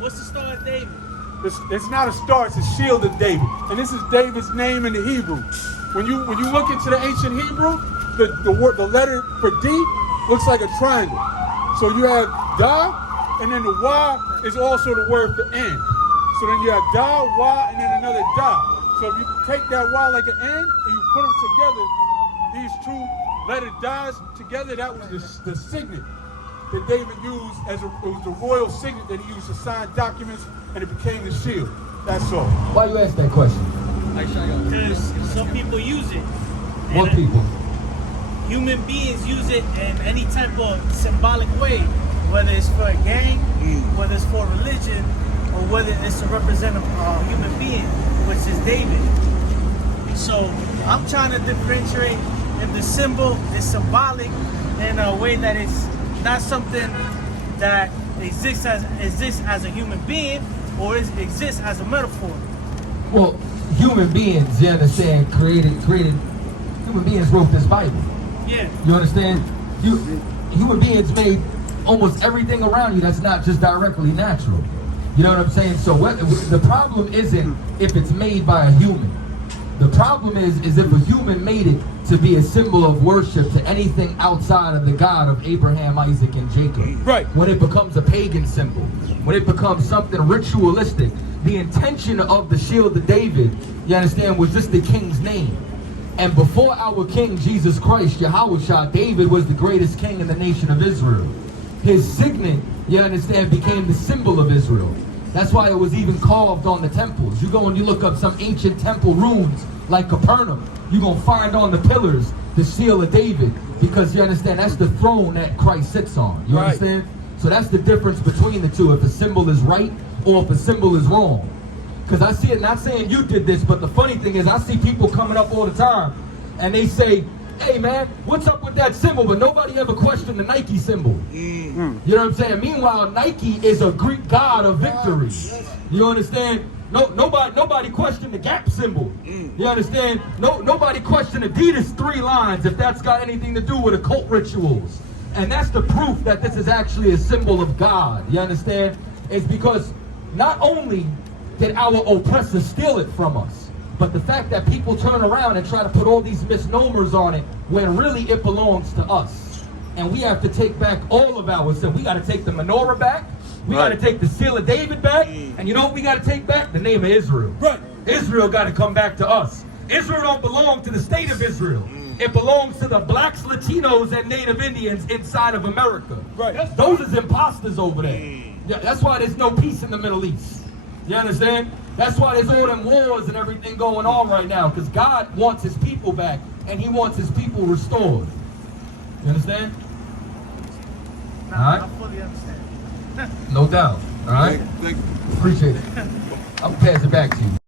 What's the Star of David? It's not a star, it's a shield of David. And this is David's name in the Hebrew. When you look into the ancient Hebrew, the letter for D looks like a triangle. So you have Da, and then the Y is also the word for N. So then you have Da, Y, and then another Da. So if you take that Y like an N, and you put them together, these two letter Da's together, that was the signet that David used it was the royal signet that he used to sign documents, and it became the shield. That's all. Why you ask that question? Because some people use it. What And people? Human beings use it in any type of symbolic way, whether it's for a gang, whether it's for religion, or whether it's to represent a human being, which is David. So I'm trying to differentiate if the symbol is symbolic in a way that it's not something that exists as a human being, or it exists as a metaphor. Well, human beings, you understand, created human beings wrote this Bible. Yeah. You understand? Human beings made almost everything around you that's not just directly natural. You know what I'm saying? So the problem isn't if it's made by a human. The problem is if a human made it to be a symbol of worship to anything outside of the God of Abraham, Isaac, and Jacob. Right. When it becomes a pagan symbol, when it becomes something ritualistic, the intention of the shield of David, you understand, was just the king's name. And before our king, Jesus Christ, Yahushua, David was the greatest king in the nation of Israel. His signet, you understand, became the symbol of Israel. That's why it was even carved on the temples. You go and you look up some ancient temple ruins like Capernaum, you're going to find on the pillars the seal of David, because you understand that's the throne that Christ sits on. You understand? So that's the difference between the two, if a symbol is right or if a symbol is wrong. Because I see it, not saying you did this, but the funny thing is I see people coming up all the time and they say, hey man, what's up with that symbol? But nobody ever questioned the Nike symbol. You know what I'm saying? Meanwhile, Nike is a Greek god of victory. You understand? Nobody questioned the Gap symbol. You understand? Nobody questioned Adidas 3 lines if that's got anything to do with occult rituals. And that's the proof that this is actually a symbol of God. You understand? It's because not only did our oppressors steal it from us, but the fact that people turn around and try to put all these misnomers on it when really it belongs to us. And we have to take back all of ours. So we got to take the menorah back. We got to take the seal of David back. And you know what we got to take back? The name of Israel. Right. Israel got to come back to us. Israel don't belong to the state of Israel. It belongs to the blacks, Latinos, and Native Indians inside of America. Right. Those is imposters over there. Yeah, that's why there's no peace in the Middle East. You understand? That's why there's all them wars and everything going on right now, because God wants his people back, and he wants his people restored. You understand? Nah, All right. I fully understand. No doubt. All right? Appreciate it. I'll pass it back to you.